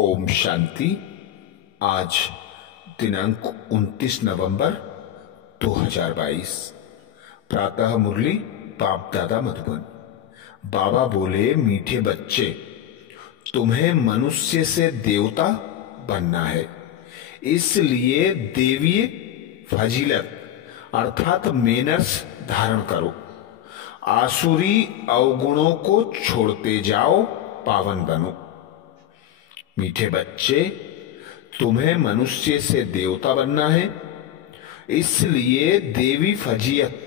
ओम शांति। आज दिनांक 29 नवंबर 2022। प्रातः मुरली बाप दादा मधुबन। बाबा बोले, मीठे बच्चे, तुम्हें मनुष्य से देवता बनना है, इसलिए देवीय फजीलत अर्थात मेनर्स धारण करो। आसुरी अवगुणों को छोड़ते जाओ, पावन बनो। मीठे बच्चे, तुम्हें मनुष्य से देवता बनना है, इसलिए देवी फजीयत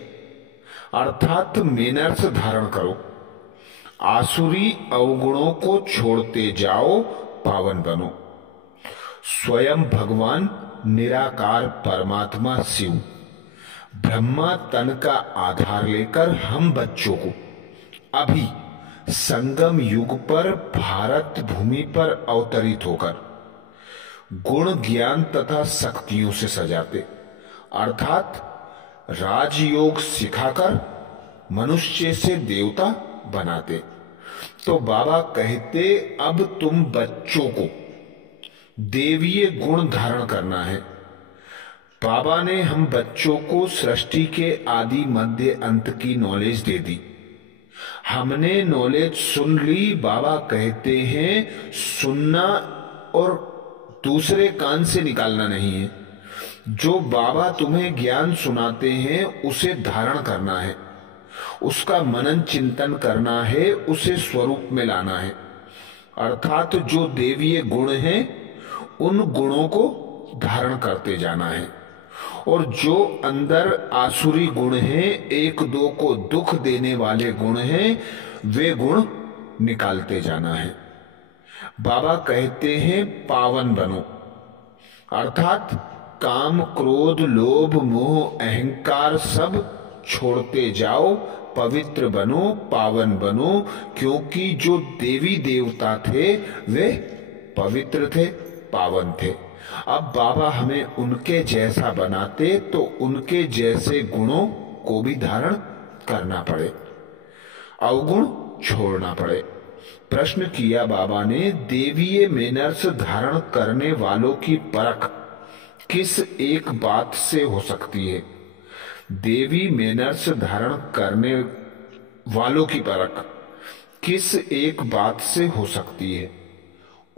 अर्थात मेनर्स धारण करो। आसुरी अवगुणों को छोड़ते जाओ, पावन बनो। स्वयं भगवान निराकार परमात्मा शिव ब्रह्मा तन का आधार लेकर हम बच्चों को अभी संगम युग पर भारत भूमि पर अवतरित होकर गुण ज्ञान तथा शक्तियों से सजाते अर्थात राजयोग सिखाकर मनुष्य से देवता बनाते। तो बाबा कहते, अब तुम बच्चों को देवीय गुण धारण करना है। बाबा ने हम बच्चों को सृष्टि के आदि मध्य अंत की नॉलेज दे दी। हमने नॉलेज सुन ली। बाबा कहते हैं, सुनना और दूसरे कान से निकालना नहीं है। जो बाबा तुम्हें ज्ञान सुनाते हैं उसे धारण करना है, उसका मनन चिंतन करना है, उसे स्वरूप में लाना है। अर्थात जो देवीय गुण हैं उन गुणों को धारण करते जाना है, और जो अंदर आसुरी गुण हैं, एक दो को दुख देने वाले गुण हैं, वे गुण निकालते जाना है। बाबा कहते हैं, पावन बनो अर्थात काम क्रोध लोभ मोह अहंकार सब छोड़ते जाओ, पवित्र बनो, पावन बनो। क्योंकि जो देवी देवता थे वे पवित्र थे, पावन थे। अब बाबा हमें उनके जैसा बनाते तो उनके जैसे गुणों को भी धारण करना पड़े, अवगुण छोड़ना पड़े। प्रश्न किया बाबा ने, देवीय मेनर्स धारण करने वालों की परख किस एक बात से हो सकती है? देवी मेनर्स धारण करने वालों की परख किस एक बात से हो सकती है?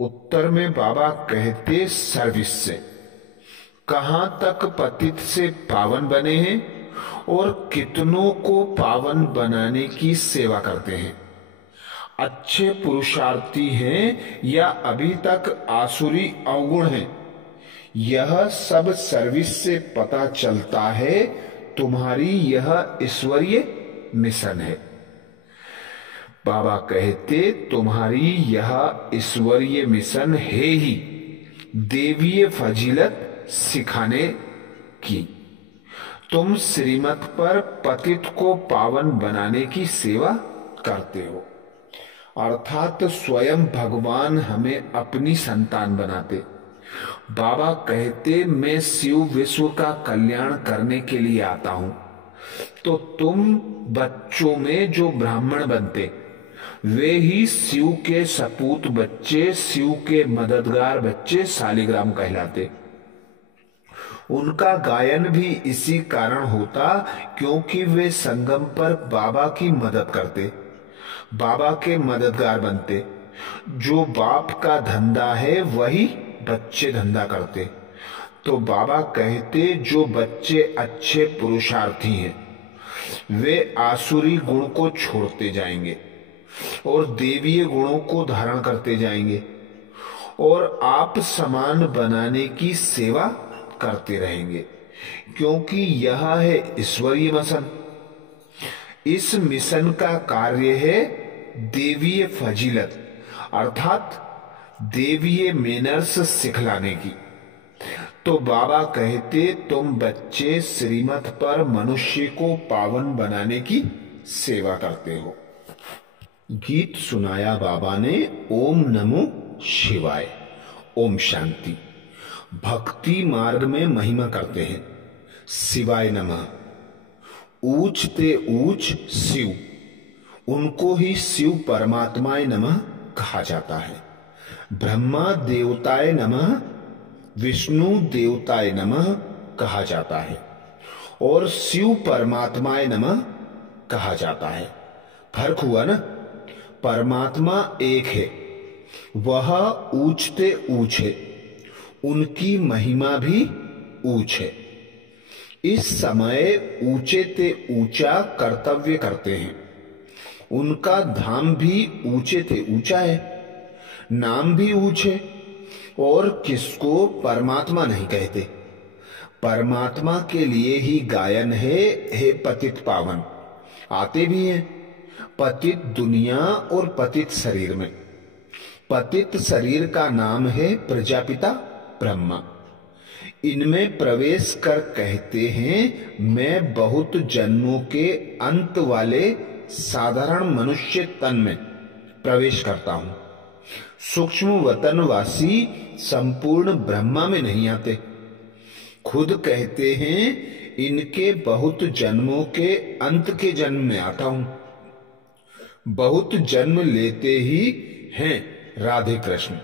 उत्तर में बाबा कहते, सर्विस से। कहां तक पतित से पावन बने हैं और कितनों को पावन बनाने की सेवा करते हैं? अच्छे पुरुषार्थी हैं या अभी तक आसुरी अवगुण हैं? यह सब सर्विस से पता चलता है। तुम्हारी यह ईश्वरीय मिशन है। बाबा कहते, तुम्हारी यह ईश्वरीय मिशन है ही देवीय फजीलत सिखाने की। तुम श्रीमत पर पतित को पावन बनाने की सेवा करते हो। अर्थात स्वयं भगवान हमें अपनी संतान बनाते। बाबा कहते, मैं शिव विश्व का कल्याण करने के लिए आता हूं। तो तुम बच्चों में जो ब्राह्मण बनते वे ही शिव के सपूत बच्चे, शिव के मददगार बच्चे शालिग्राम कहलाते। उनका गायन भी इसी कारण होता क्योंकि वे संगम पर बाबा की मदद करते, बाबा के मददगार बनते। जो बाप का धंधा है वही बच्चे धंधा करते। तो बाबा कहते, जो बच्चे अच्छे पुरुषार्थी हैं वे आसुरी गुण को छोड़ते जाएंगे और देवीय गुणों को धारण करते जाएंगे और आप समान बनाने की सेवा करते रहेंगे। क्योंकि यह है ईश्वरीय मिशन। इस मिशन का कार्य है देवीय फजीलत अर्थात देवीय मेनर्स सिखलाने की। तो बाबा कहते, तुम बच्चे श्रीमत पर मनुष्य को पावन बनाने की सेवा करते हो। गीत सुनाया बाबा ने, ओम नमो शिवाय। ओम शांति। भक्ति मार्ग में महिमा करते हैं, शिवाय नमः। ऊंच ते ऊंच शिव, उनको ही शिव परमात्माय नमः कहा जाता है। ब्रह्मा देवताय नमः, विष्णु देवताय नमः कहा जाता है और शिव परमात्माय नमः कहा जाता है। फर्क हुआ ना। परमात्मा एक है, वह ऊंचते ऊंच है, उनकी महिमा भी ऊंच है। इस समय ऊंचे ते ऊंचा कर्तव्य करते हैं। उनका धाम भी ऊंचे ते ऊंचा है, नाम भी ऊंचे, और किसको परमात्मा नहीं कहते। परमात्मा के लिए ही गायन है, हे पतित पावन। आते भी हैं पतित दुनिया और पतित शरीर में। पतित शरीर का नाम है प्रजापिता ब्रह्मा। इनमें प्रवेश कर कहते हैं, मैं बहुत जन्मों के अंत वाले साधारण मनुष्य तन में प्रवेश करता हूं। सूक्ष्म वतनवासी संपूर्ण ब्रह्मा में नहीं आते। खुद कहते हैं, इनके बहुत जन्मों के अंत के जन्म में आता हूं। बहुत जन्म लेते ही हैं राधे कृष्ण।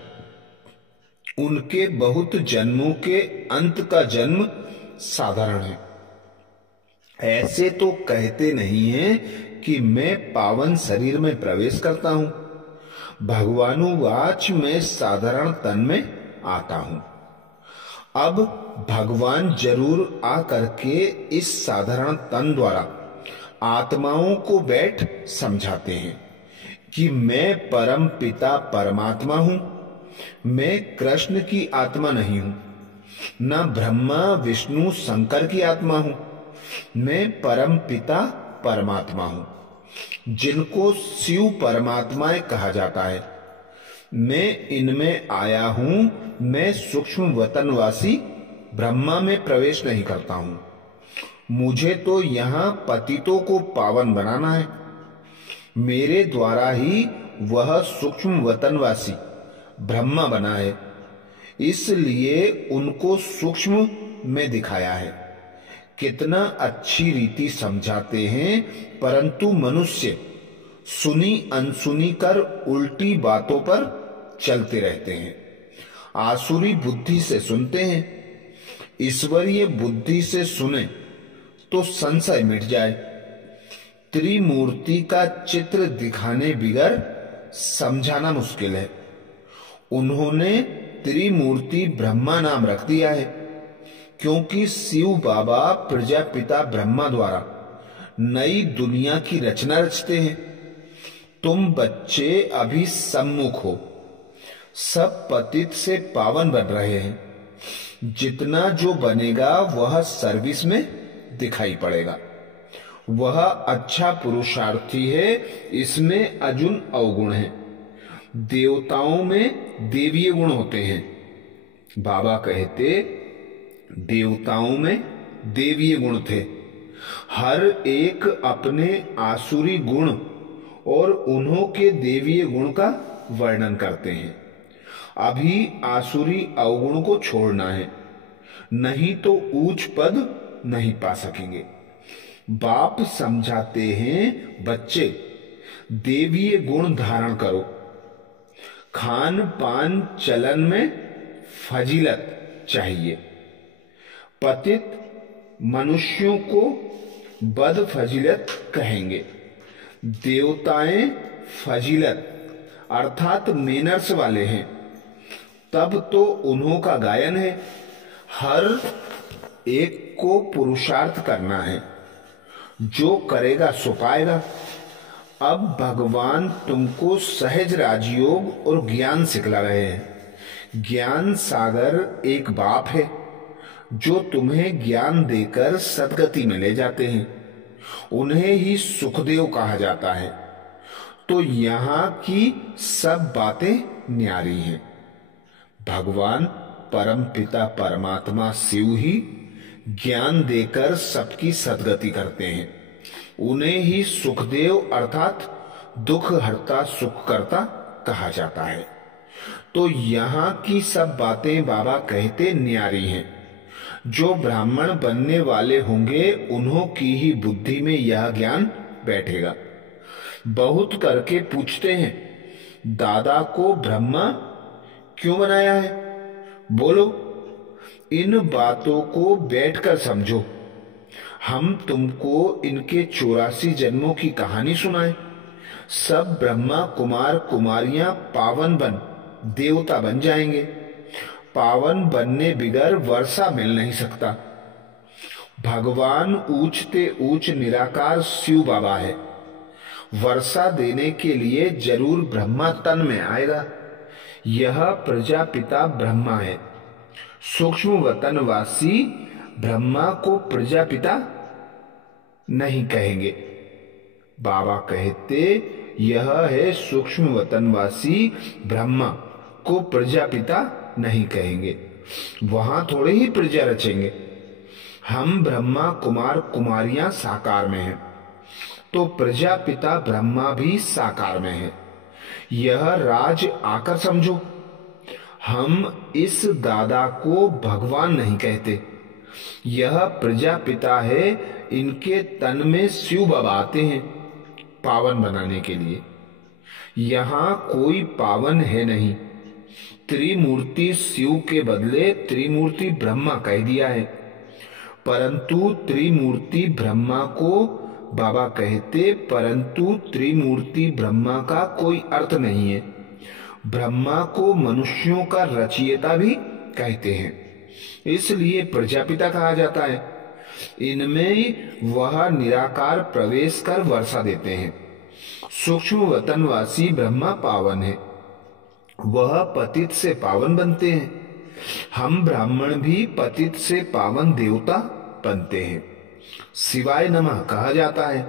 उनके बहुत जन्मों के अंत का जन्म साधारण है। ऐसे तो कहते नहीं है कि मैं पावन शरीर में प्रवेश करता हूं। भगवानुवाच मैं साधारण तन में आता हूं। अब भगवान जरूर आकर के इस साधारण तन द्वारा आत्माओं को बैठ समझाते हैं कि मैं परम पिता परमात्मा हूं। मैं कृष्ण की आत्मा नहीं हूं, न ब्रह्मा विष्णु शंकर की आत्मा हूं। मैं परम पिता परमात्मा हूं, जिनको शिव परमात्माएं कहा जाता है। मैं इनमें आया हूं। मैं सूक्ष्म वतनवासी ब्रह्मा में प्रवेश नहीं करता हूं। मुझे तो यहां पतितों को पावन बनाना है। मेरे द्वारा ही वह सूक्ष्म वतनवासी ब्रह्मा बना है, इसलिए उनको सूक्ष्म में दिखाया है। कितना अच्छी रीति समझाते हैं, परंतु मनुष्य सुनी अनसुनी कर उल्टी बातों पर चलते रहते हैं। आसुरी बुद्धि से सुनते हैं, ईश्वरीय बुद्धि से सुने तो संशय मिट जाए। त्रिमूर्ति का चित्र दिखाने बिगर समझाना मुश्किल है। उन्होंने त्रिमूर्ति ब्रह्मा नाम रख दिया है, क्योंकि शिव बाबा प्रजापिता ब्रह्मा द्वारा नई दुनिया की रचना रचते हैं। तुम बच्चे अभी सम्मुख हो, सब पतित से पावन बन रहे हैं। जितना जो बनेगा वह सर्विस में दिखाई पड़ेगा। वह अच्छा पुरुषार्थी है, इसमें अजुन अवगुण है। देवताओं में देवीय गुण होते हैं। बाबा कहते, देवताओं में देवीय गुण थे। हर एक अपने आसुरी गुण और उन्हों के देवीय गुण का वर्णन करते हैं। अभी आसुरी अवगुण को छोड़ना है, नहीं तो ऊंच पद नहीं पा सकेंगे। बाप समझाते हैं, बच्चे देवीय गुण धारण करो। खान पान चलन में फजीलत चाहिए। पतित मनुष्यों को बद फजीलत कहेंगे। देवताएं फजीलत अर्थात मेनर्स वाले हैं। तब तो उन्हों का गायन है। हर एक को पुरुषार्थ करना है, जो करेगा सो पाएगा। अब भगवान तुमको सहज राजयोग और ज्ञान सिखला रहे हैं। ज्ञान सागर एक बाप है, जो तुम्हें ज्ञान देकर सदगति में ले जाते हैं। उन्हें ही सुखदेव कहा जाता है। तो यहाँ की सब बातें न्यारी हैं। भगवान परम पिता परमात्मा शिव ही ज्ञान देकर सबकी सदगति करते हैं। उन्हें ही सुखदेव अर्थात दुख हरता सुख करता कहा जाता है। तो यहाँ की सब बातें बाबा कहते न्यारी हैं। जो ब्राह्मण बनने वाले होंगे, उन्हों की ही बुद्धि में यह ज्ञान बैठेगा। बहुत करके पूछते हैं, दादा को ब्रह्मा क्यों बनाया है? बोलो। इन बातों को बैठकर समझो। हम तुमको इनके 84 जन्मों की कहानी सुनाएं। सब ब्रह्मा कुमार कुमारियां पावन बन देवता बन जाएंगे। पावन बनने बिगर वर्षा मिल नहीं सकता। भगवान ऊंचते ऊंच निराकार शिव बाबा है। वर्षा देने के लिए जरूर ब्रह्मा तन में आएगा। यह प्रजापिता ब्रह्मा है। सूक्ष्म वतनवासी ब्रह्मा को प्रजापिता नहीं कहेंगे। बाबा कहते यह है सूक्ष्म वतनवासी ब्रह्मा को प्रजापिता नहीं कहेंगे। वहां थोड़े ही प्रजा रचेंगे। हम ब्रह्मा कुमार कुमारियां साकार में हैं, तो प्रजापिता ब्रह्मा भी साकार में है। यह राज आकर समझो। हम इस दादा को भगवान नहीं कहते। यह प्रजापिता है। इनके तन में शिव बाबा आते हैं पावन बनाने के लिए। यहां कोई पावन है नहीं। त्रिमूर्ति शिव के बदले त्रिमूर्ति ब्रह्मा कह दिया है, परंतु त्रिमूर्ति ब्रह्मा को बाबा कहते, परंतु त्रिमूर्ति ब्रह्मा का कोई अर्थ नहीं है। ब्रह्मा को मनुष्यों का रचयिता भी कहते हैं, इसलिए प्रजापिता कहा जाता है। इनमें वह निराकार प्रवेश कर वर्षा देते हैं। सूक्ष्म वतनवासी ब्रह्मा पावन है। वह पतित से पावन बनते हैं। हम ब्राह्मण भी पतित से पावन देवता बनते हैं। शिवाय नमः कहा जाता है।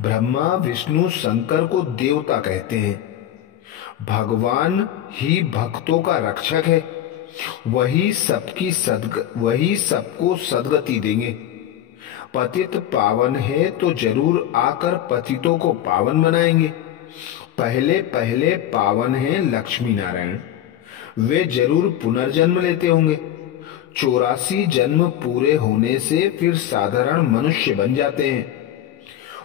ब्रह्मा विष्णु शंकर को देवता कहते हैं। भगवान ही भक्तों का रक्षक है। वही सबको सद्गति देंगे। पतित पावन है तो जरूर आकर पतितों को पावन बनाएंगे। पहले पहले पावन है लक्ष्मी नारायण। वे जरूर पुनर्जन्म लेते होंगे। 84 जन्म पूरे होने से फिर साधारण मनुष्य बन जाते हैं।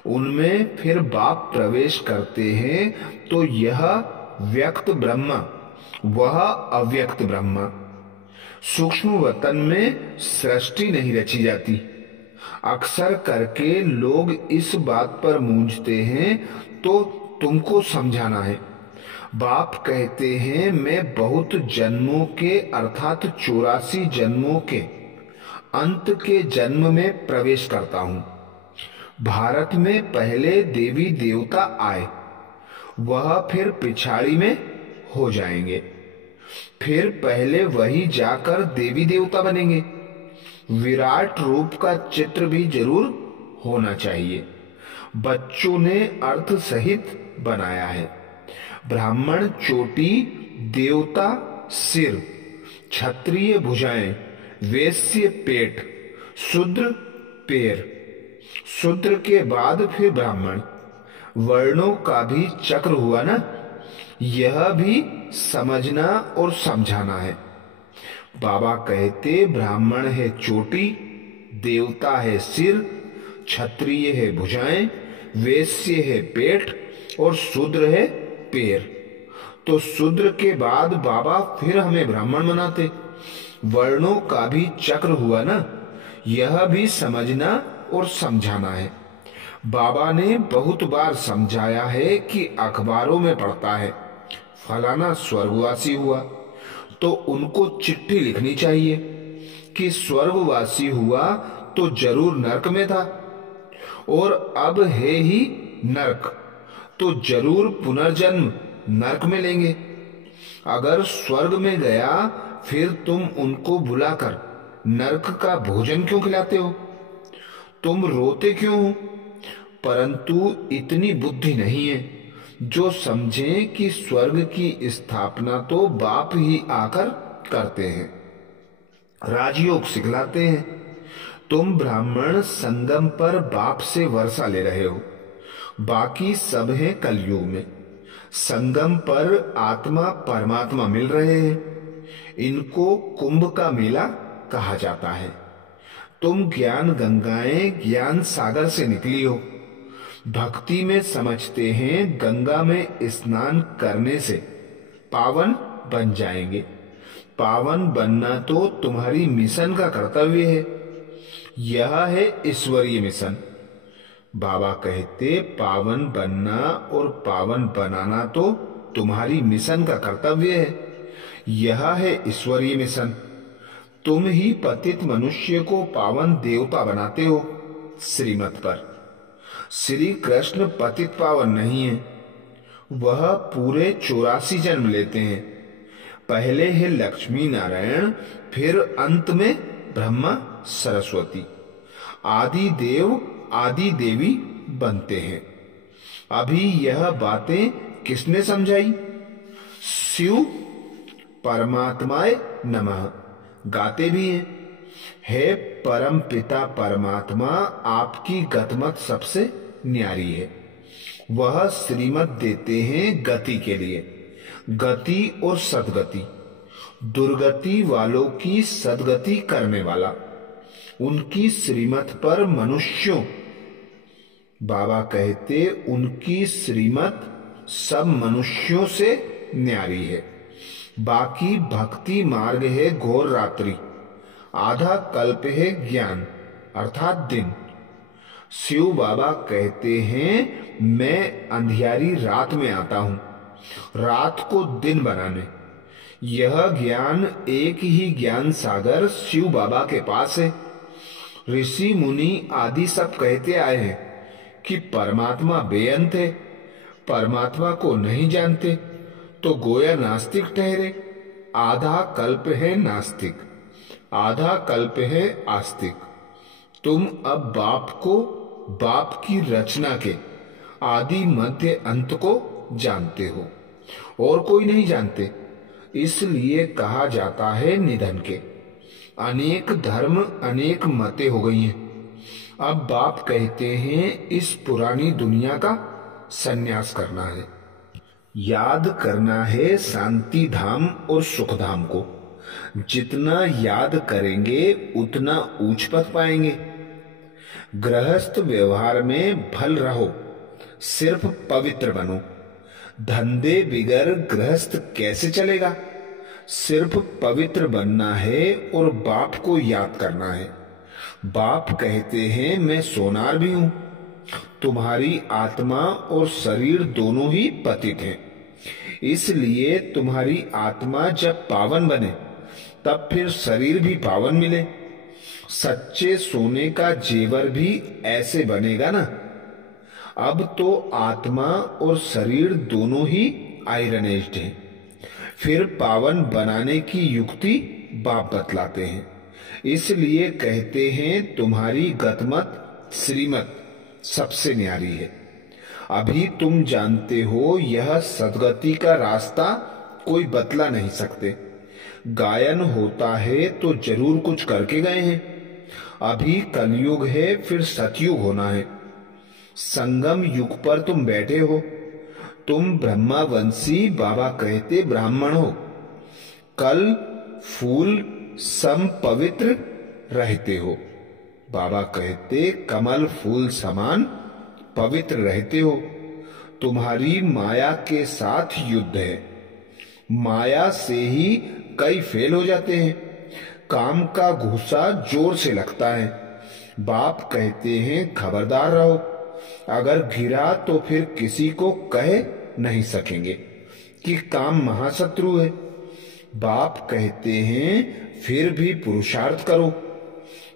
उनमें फिर बाप प्रवेश करते हैं, तो यह व्यक्त ब्रह्मा, वह अव्यक्त ब्रह्मा। सूक्ष्म वतन में सृष्टि नहीं रची जाती। अक्सर करके लोग इस बात पर मूंझते हैं, तो तुमको समझाना है। बाप कहते हैं मैं बहुत जन्मों के अर्थात 84 जन्मों के अंत के जन्म में प्रवेश करता हूं। भारत में पहले देवी देवता आए, वह फिर पिछाड़ी में हो जाएंगे। फिर पहले वही जाकर देवी देवता बनेंगे। विराट रूप का चित्र भी जरूर होना चाहिए। बच्चों ने अर्थ सहित बनाया है। ब्राह्मण चोटी, देवता सिर, क्षत्रिय भुजाएं, वैश्य पेट, शूद्र पैर। शूद्र के बाद फिर ब्राह्मण। वर्णों का भी चक्र हुआ ना, यह भी समझना और समझाना है। बाबा कहते ब्राह्मण है चोटी, देवता है सिर, क्षत्रिय है भुजाएं, वैश्य है पेट और शूद्र है पैर। तो शूद्र के बाद बाबा फिर हमें ब्राह्मण बनाते। वर्णों का भी चक्र हुआ ना, यह भी समझना और समझाना है। बाबा ने बहुत बार समझाया है कि अखबारों में पढ़ता है फलाना स्वर्गवासी हुआ, तो उनको चिट्ठी लिखनी चाहिए कि स्वर्गवासी हुआ तो जरूर नरक में था, और अब है ही नरक, तो जरूर पुनर्जन्म नरक में लेंगे। अगर स्वर्ग में गया फिर तुम उनको बुलाकर नरक का भोजन क्यों खिलाते हो? तुम रोते क्यों हो? परंतु इतनी बुद्धि नहीं है जो समझें कि स्वर्ग की स्थापना तो बाप ही आकर करते हैं, राजयोग सिखलाते हैं। तुम ब्राह्मण संगम पर बाप से वर्षा ले रहे हो, बाकी सब हैं कलयुग में। संगम पर आत्मा परमात्मा मिल रहे हैं। इनको कुंभ का मेला कहा जाता है। तुम ज्ञान गंगाएं ज्ञान सागर से निकली हो। भक्ति में समझते हैं गंगा में स्नान करने से पावन बन जाएंगे। पावन बनना तो तुम्हारी मिशन का कर्तव्य है। यह है ईश्वरीय मिशन। बाबा कहते पावन बनना और पावन बनाना तो तुम्हारी मिशन का कर्तव्य है। यह है ईश्वरीय मिशन। तुम ही पतित मनुष्य को पावन देवता बनाते हो श्रीमत पर। श्री कृष्ण पतित पावन नहीं है। वह पूरे 84 जन्म लेते हैं। पहले है लक्ष्मी नारायण, फिर अंत में ब्रह्मा सरस्वती, आदि देव आदि देवी बनते हैं। अभी यह बातें किसने समझाई? शिव परमात्माय नमः गाते भी हैं। हे परम पिता परमात्मा, आपकी गतमत सबसे न्यारी है। वह श्रीमत देते हैं गति के लिए, गति और सदगति। दुर्गति वालों की सदगति करने वाला। उनकी श्रीमत पर मनुष्यों, बाबा कहते उनकी श्रीमत सब मनुष्यों से न्यारी है। बाकी भक्ति मार्ग है घोर रात्रि, आधा कल्प है ज्ञान अर्थात दिन। शिव बाबा कहते हैं मैं अंधियारी रात में आता हूं, रात को दिन बनाने। यह ज्ञान एक ही ज्ञान सागर शिव बाबा के पास है। ऋषि मुनि आदि सब कहते आए हैं कि परमात्मा बेअंत है। परमात्मा को नहीं जानते तो गोया नास्तिक ठहरे। आधा कल्प है नास्तिक, आधा कल्प है आस्तिक। तुम अब बाप की रचना के आदि मध्य अंत को जानते हो, और कोई नहीं जानते। इसलिए कहा जाता है निधन के। अनेक धर्म अनेक मतें हो गई हैं। अब बाप कहते हैं इस पुरानी दुनिया का संन्यास करना है। याद करना है शांति धाम और सुख धाम को। जितना याद करेंगे उतना ऊंच पद पाएंगे। गृहस्थ व्यवहार में भल रहो, सिर्फ पवित्र बनो। धंधे बिगर गृहस्थ कैसे चलेगा? सिर्फ पवित्र बनना है और बाप को याद करना है। बाप कहते हैं मैं सोनार भी हूं। तुम्हारी आत्मा और शरीर दोनों ही पतित हैं। इसलिए तुम्हारी आत्मा जब पावन बने तब फिर शरीर भी पावन मिले। सच्चे सोने का जेवर भी ऐसे बनेगा ना। अब तो आत्मा और शरीर दोनों ही आयरन एज्ड हैं। फिर पावन बनाने की युक्ति बाप बतलाते हैं। इसलिए कहते हैं तुम्हारी गतमत श्रीमत सबसे न्यारी है। अभी तुम जानते हो यह सदगति का रास्ता कोई बतला नहीं सकते। गायन होता है तो जरूर कुछ करके गए हैं। अभी कलयुग है, फिर सतयुग होना है। संगम युग पर तुम बैठे हो। तुम ब्रह्मावंशी, बाबा कहते ब्राह्मण हो। कल फूल सम पवित्र रहते हो। बाबा कहते कमल फूल समान पवित्र रहते हो। तुम्हारी माया के साथ युद्ध है। माया से ही कई फेल हो जाते हैं। काम का घूसा जोर से लगता है। बाप कहते हैं खबरदार रहो। अगर गिरा तो फिर किसी को कह नहीं सकेंगे कि काम महाशत्रु है। बाप कहते हैं फिर भी पुरुषार्थ करो।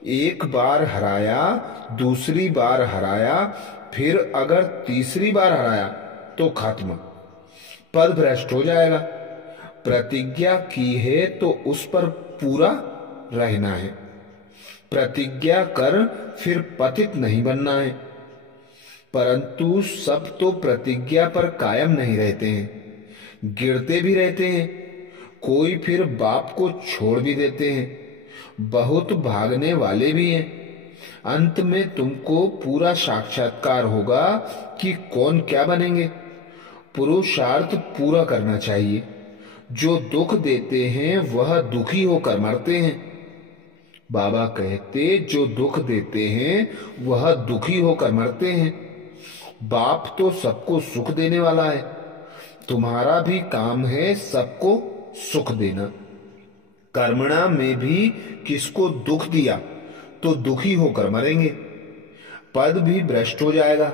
एक बार हराया, दूसरी बार हराया, फिर अगर तीसरी बार हराया तो खत्म, पद भ्रष्ट हो जाएगा। प्रतिज्ञा की है तो उस पर पूरा रहना है। प्रतिज्ञा कर फिर पतित नहीं बनना है। परंतु सब तो प्रतिज्ञा पर कायम नहीं रहते हैं, गिरते भी रहते हैं। कोई फिर बाप को छोड़ भी देते हैं। बहुत भागने वाले भी हैं। अंत में तुमको पूरा साक्षात्कार होगा कि कौन क्या बनेंगे। पुरुषार्थ पूरा करना चाहिए। जो दुख देते हैं वह दुखी होकर मरते हैं। बाबा कहते जो दुख देते हैं वह दुखी होकर मरते हैं। बाप तो सबको सुख देने वाला है। तुम्हारा भी काम है सबको सुख देना। कर्मणा में भी किसको दुख दिया तो दुखी होकर मरेंगे, पद भी भ्रष्ट हो जाएगा।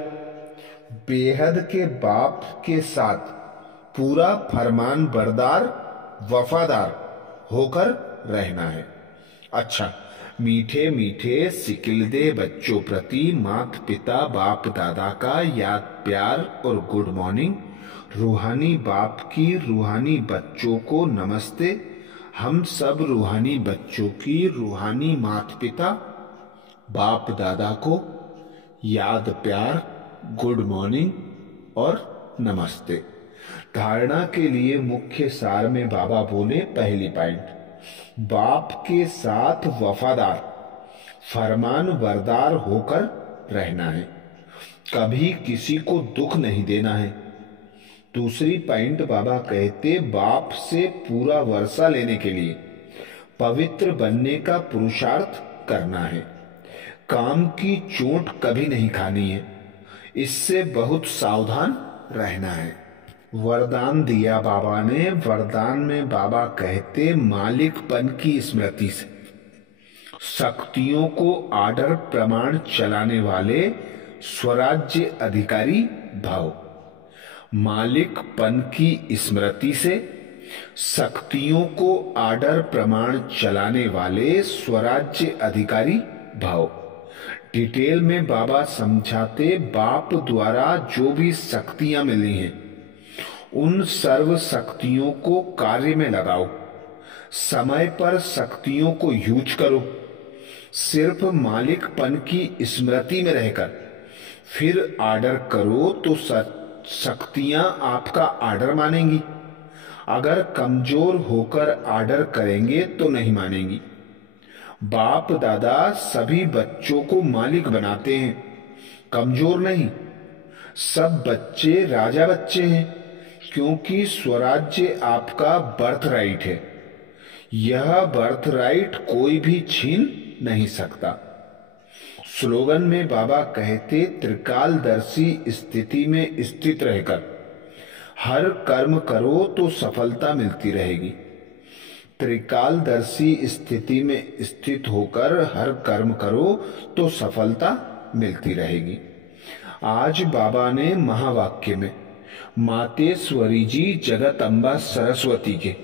बेहद के बाप के साथ पूरा फरमान बरदार वफादार होकर रहना है। अच्छा, मीठे मीठे सिकिलदे बच्चों प्रति माता पिता बाप दादा का याद प्यार और गुड मॉर्निंग। रूहानी बाप की रूहानी बच्चों को नमस्ते। हम सब रूहानी बच्चों की रूहानी माता पिता बाप दादा को याद प्यार गुड मॉर्निंग और नमस्ते। धारणा के लिए मुख्य सार में बाबा बोले, पहली पॉइंट, बाप के साथ वफादार फरमान बरदार होकर रहना है, कभी किसी को दुख नहीं देना है। दूसरी पॉइंट बाबा कहते, बाप से पूरा वर्षा लेने के लिए पवित्र बनने का पुरुषार्थ करना है। काम की चोट कभी नहीं खानी है, इससे बहुत सावधान रहना है। वरदान दिया बाबा ने। वरदान में बाबा कहते, मालिकपन की स्मृति से शक्तियों को आर्डर प्रमाण चलाने वाले स्वराज्य अधिकारी भाव। मालिकपन की स्मृति से शक्तियों को आर्डर प्रमाण चलाने वाले स्वराज्य अधिकारी भाव। डिटेल में बाबा समझाते, बाप द्वारा जो भी शक्तियां मिली हैं उन सर्व शक्तियों को कार्य में लगाओ, समय पर शक्तियों को यूज करो। सिर्फ मालिकपन की स्मृति में रहकर फिर आर्डर करो तो शक्तियां आपका आर्डर मानेंगी। अगर कमजोर होकर आर्डर करेंगे तो नहीं मानेंगी। बाप दादा सभी बच्चों को मालिक बनाते हैं, कमजोर नहीं। सब बच्चे राजा बच्चे हैं, क्योंकि स्वराज्य आपका बर्थ राइट है। यह बर्थ राइट कोई भी छीन नहीं सकता। स्लोगन में बाबा कहते, त्रिकालदर्शी स्थिति में स्थित रहकर हर कर्म करो तो सफलता मिलती रहेगी। त्रिकालदर्शी स्थिति में स्थित होकर हर कर्म करो तो सफलता मिलती रहेगी। आज बाबा ने महावाक्य में मातेश्वरी जी जगत अम्बा सरस्वती के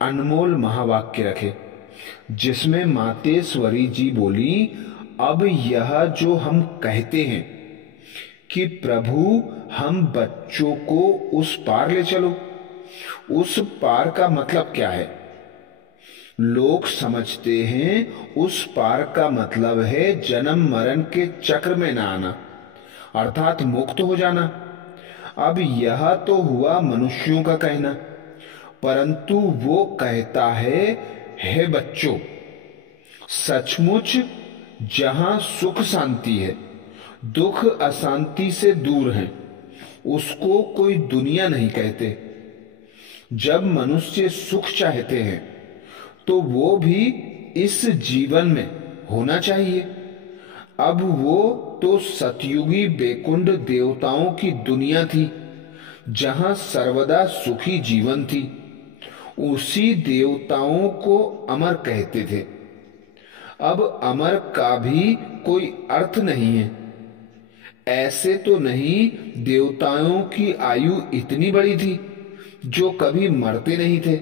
अनमोल महावाक्य रखे, जिसमें मातेश्वरी जी बोली, अब यह जो हम कहते हैं कि प्रभु हम बच्चों को उस पार ले चलो, उस पार का मतलब क्या है? लोग समझते हैं उस पार का मतलब है जन्म मरण के चक्र में ना आना, अर्थात मुक्त हो जाना। अब यह तो हुआ मनुष्यों का कहना, परंतु वो कहता है बच्चों, सचमुच जहां सुख शांति है, दुख अशांति से दूर है, उसको कोई दुनिया नहीं कहते। जब मनुष्य सुख चाहते हैं तो वो भी इस जीवन में होना चाहिए। अब वो तो सतयुगी बेकुंड देवताओं की दुनिया थी, जहां सर्वदा सुखी जीवन थी। उसी देवताओं को अमर कहते थे। अब अमर का भी कोई अर्थ नहीं है। ऐसे तो नहीं, देवताओं की आयु इतनी बड़ी थी जो कभी मरते नहीं थे।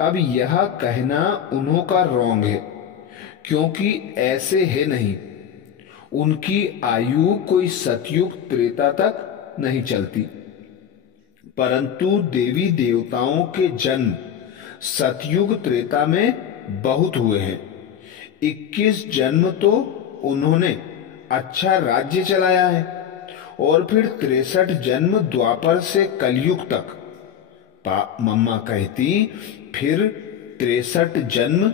अब यह कहना उन्हों का रॉन्ग है, क्योंकि ऐसे है नहीं। उनकी आयु कोई सतयुग त्रेता तक नहीं चलती, परंतु देवी देवताओं के जन्म सतयुग त्रेता में बहुत हुए हैं। 21 जन्म तो उन्होंने अच्छा राज्य चलाया है, और फिर 63 जन्म द्वापर से कलयुग तक। मम्मा कहती, फिर 63 जन्म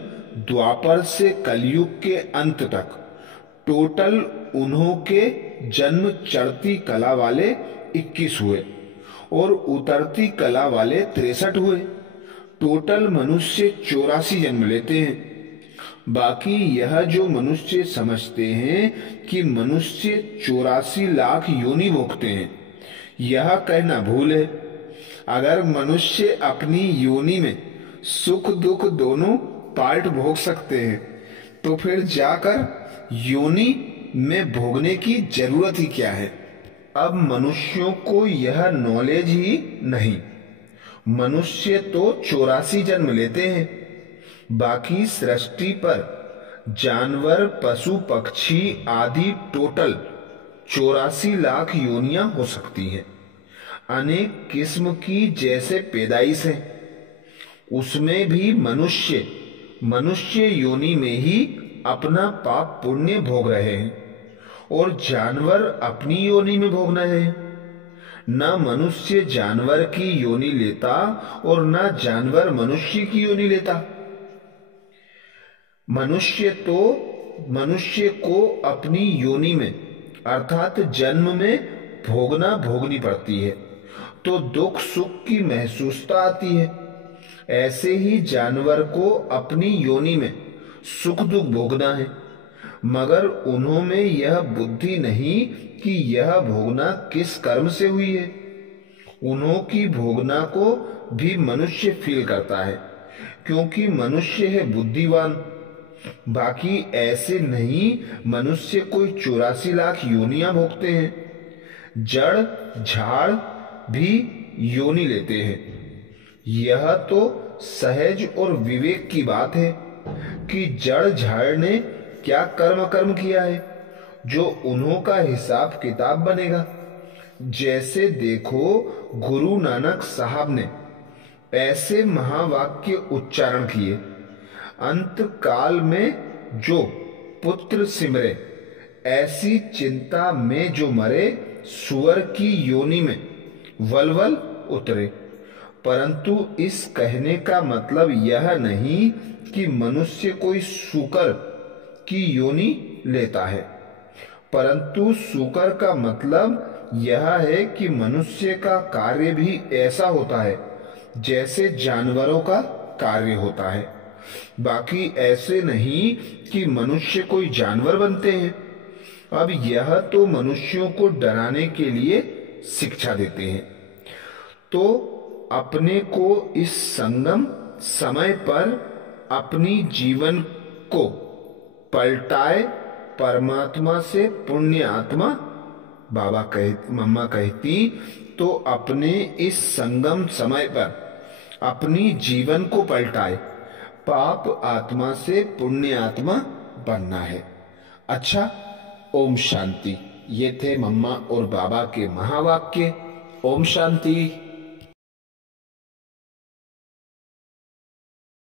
द्वापर से कलयुग के अंत तक। टोटल उन्हों के जन्म चढ़ती कला वाले 21 हुए और उतरती कला वाले 63 हुए। टोटल मनुष्य 84 जन्म लेते हैं। बाकी यह जो मनुष्य समझते हैं कि मनुष्य 84 लाख योनि भोगते हैं, यह कहना भूल है। अगर मनुष्य अपनी योनि में सुख दुख दोनों पार्ट भोग सकते हैं, तो फिर जाकर योनि में भोगने की जरूरत ही क्या है। अब मनुष्यों को यह नॉलेज ही नहीं। मनुष्य तो 84 जन्म लेते हैं, बाकी सृष्टि पर जानवर पशु पक्षी आदि टोटल 84 लाख योनियां हो सकती हैं। अनेक किस्म की जैसे पैदाइश है, उसमें भी मनुष्य योनि में ही अपना पाप पुण्य भोग रहे हैं, और जानवर अपनी योनि में भोग रहे हैं। न मनुष्य जानवर की योनि लेता और न जानवर मनुष्य की योनि लेता। मनुष्य को अपनी योनि में अर्थात जन्म में भोगनी पड़ती है, तो दुख सुख की महसूसता आती है। ऐसे ही जानवर को अपनी योनि में सुख दुख भोगना है, मगर उन्होंने यह बुद्धि नहीं कि यह भोगना किस कर्म से हुई है। उन्हों की भोगना को भी मनुष्य फील करता है, क्योंकि मनुष्य है बुद्धिवान। बाकी ऐसे नहीं, मनुष्य कोई 84 लाख योनियां भोगते हैं। जड़ झाड़ भी योनि लेते हैं। यह तो सहज और विवेक की बात है कि जड़ झाड़ ने क्या कर्म किया है, जो उन्हों का हिसाब किताब बनेगा। जैसे देखो, गुरु नानक साहब ने ऐसे महावाक्य उच्चारण किए, अंत काल में जो पुत्र सिमरे, ऐसी चिंता में जो मरे, सुअर की योनि में वलवल उतरे। परंतु इस कहने का मतलब यह नहीं कि मनुष्य कोई सूकर की योनि लेता है, परंतु सूकर का मतलब यह है कि मनुष्य का कार्य भी ऐसा होता है जैसे जानवरों का कार्य होता है। बाकी ऐसे नहीं कि मनुष्य कोई जानवर बनते हैं। अब यह तो मनुष्यों को डराने के लिए शिक्षा देते हैं, तो अपने को इस संगम समय पर अपनी जीवन को पलटाए परमात्मा से पुण्य आत्मा। मम्मा कहती तो अपने इस संगम समय पर अपनी जीवन को पलटाए, पाप आत्मा से पुण्य आत्मा बनना है। अच्छा, ओम शांति। ये थे मम्मा और बाबा के महावाक्य। ओम शांति।